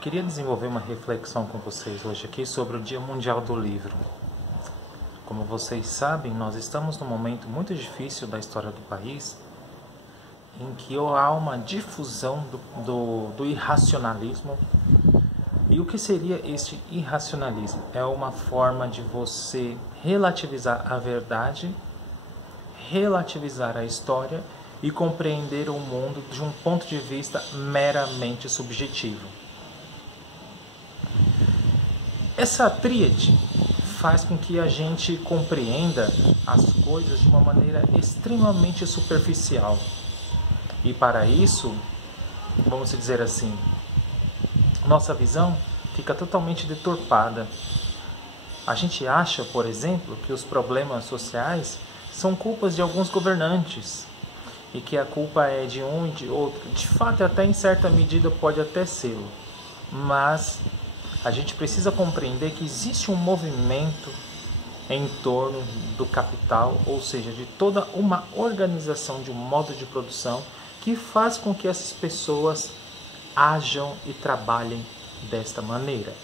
Queria desenvolver uma reflexão com vocês hoje aqui sobre o Dia Mundial do Livro. Como vocês sabem, nós estamos num momento muito difícil da história do país, em que há uma difusão do irracionalismo. E o que seria este irracionalismo? É uma forma de você relativizar a verdade, relativizar a história e compreender o mundo de um ponto de vista meramente subjetivo. Essa tríade faz com que a gente compreenda as coisas de uma maneira extremamente superficial. E para isso, vamos dizer assim, nossa visão fica totalmente deturpada. A gente acha, por exemplo, que os problemas sociais são culpas de alguns governantes e que a culpa é de um e de outro. De fato, até em certa medida pode até ser, mas a gente precisa compreender que existe um movimento em torno do capital, ou seja, de toda uma organização de um modo de produção que faz com que essas pessoas ajam e trabalhem desta maneira.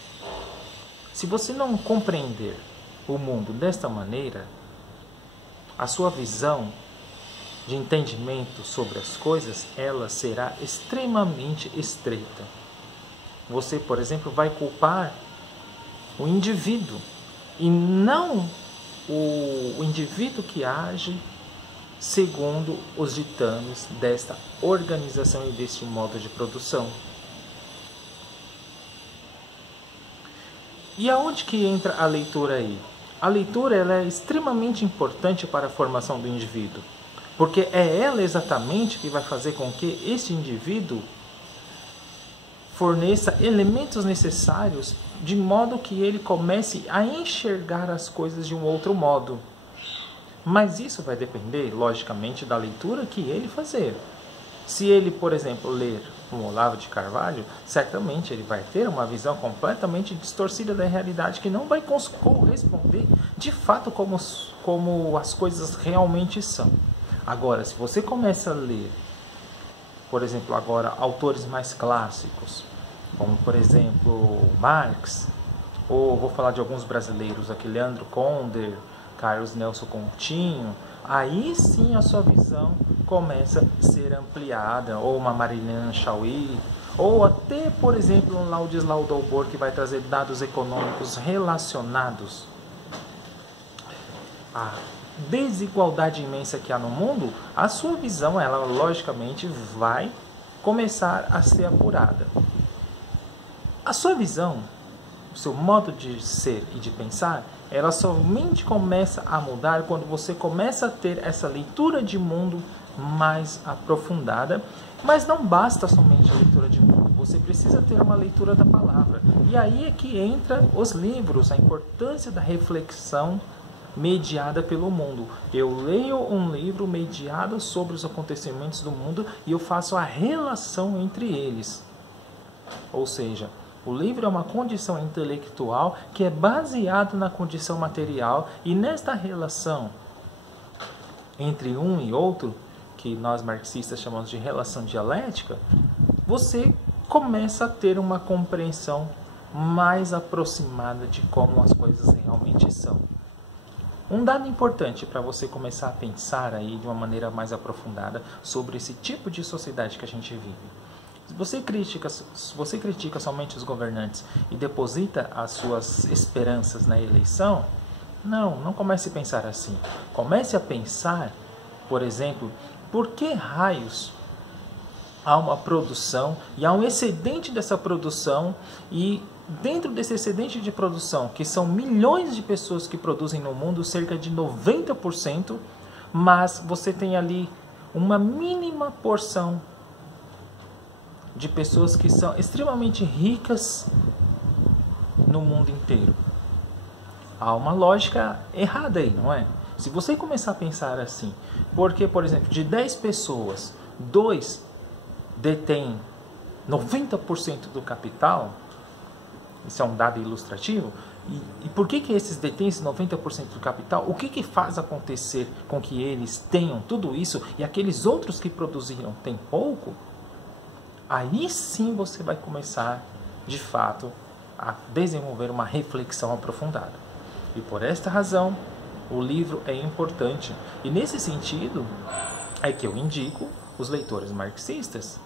Se você não compreender o mundo desta maneira, a sua visão de entendimento sobre as coisas, ela será extremamente estreita. Você, por exemplo, vai culpar o indivíduo e não o indivíduo que age segundo os ditames desta organização e deste modo de produção. E aonde que entra a leitura aí? A leitura ela é extremamente importante para a formação do indivíduo, porque é ela exatamente que vai fazer com que esse indivíduo forneça elementos necessários de modo que ele comece a enxergar as coisas de um outro modo. Mas isso vai depender, logicamente, da leitura que ele fazer. Se ele, por exemplo, ler um Olavo de Carvalho, certamente ele vai ter uma visão completamente distorcida da realidade que não vai corresponder de fato como as coisas realmente são. Agora, se você começa a ler, por exemplo, agora, autores mais clássicos, como, por exemplo, Marx, ou vou falar de alguns brasileiros aqui, Leandro Conder, Carlos Nelson Coutinho, aí sim a sua visão começa a ser ampliada, ou uma Marilyn Chauí, ou até, por exemplo, um Ladislau Dalbor, que vai trazer dados econômicos relacionados à desigualdade imensa que há no mundo. A sua visão, ela logicamente vai começar a ser apurada. A sua visão, o seu modo de ser e de pensar, ela somente começa a mudar quando você começa a ter essa leitura de mundo mais aprofundada. Mas não basta somente a leitura de mundo, você precisa ter uma leitura da palavra. E aí é que entra os livros, a importância da reflexão mediada pelo mundo. Eu leio um livro mediado sobre os acontecimentos do mundo e eu faço a relação entre eles. Ou seja, o livro é uma condição intelectual que é baseada na condição material, e nesta relação entre um e outro, que nós marxistas chamamos de relação dialética, você começa a ter uma compreensão mais aproximada de como as coisas realmente são. Um dado importante para você começar a pensar aí de uma maneira mais aprofundada sobre esse tipo de sociedade que a gente vive. Se você critica somente os governantes e deposita as suas esperanças na eleição, não comece a pensar assim. Comece a pensar, por exemplo, por que raios há uma produção e há um excedente dessa produção, e dentro desse excedente de produção, que são milhões de pessoas que produzem no mundo, cerca de 90%, mas você tem ali uma mínima porção de pessoas que são extremamente ricas no mundo inteiro. Há uma lógica errada aí, não é? Se você começar a pensar assim, porque, por exemplo, de 10 pessoas, 2 detêm 90% do capital, isso é um dado ilustrativo, e por que esses detêm esse 90% do capital? O que faz acontecer com que eles tenham tudo isso e aqueles outros que produziram têm pouco? Aí sim você vai começar de fato, a desenvolver uma reflexão aprofundada. E por esta razão, o livro é importante. E nesse sentido, é que eu indico os leitores marxistas.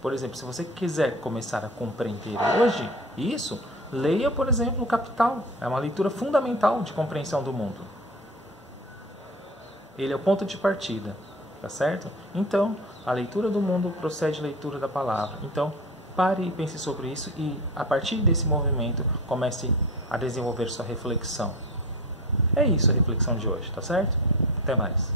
Por exemplo, se você quiser começar a compreender hoje isso, leia, por exemplo, o Capital. É uma leitura fundamental de compreensão do mundo. Ele é o ponto de partida, tá certo? Então, a leitura do mundo procede à leitura da palavra. Então, pare e pense sobre isso e, a partir desse movimento, comece a desenvolver sua reflexão. É isso a reflexão de hoje, tá certo? Até mais.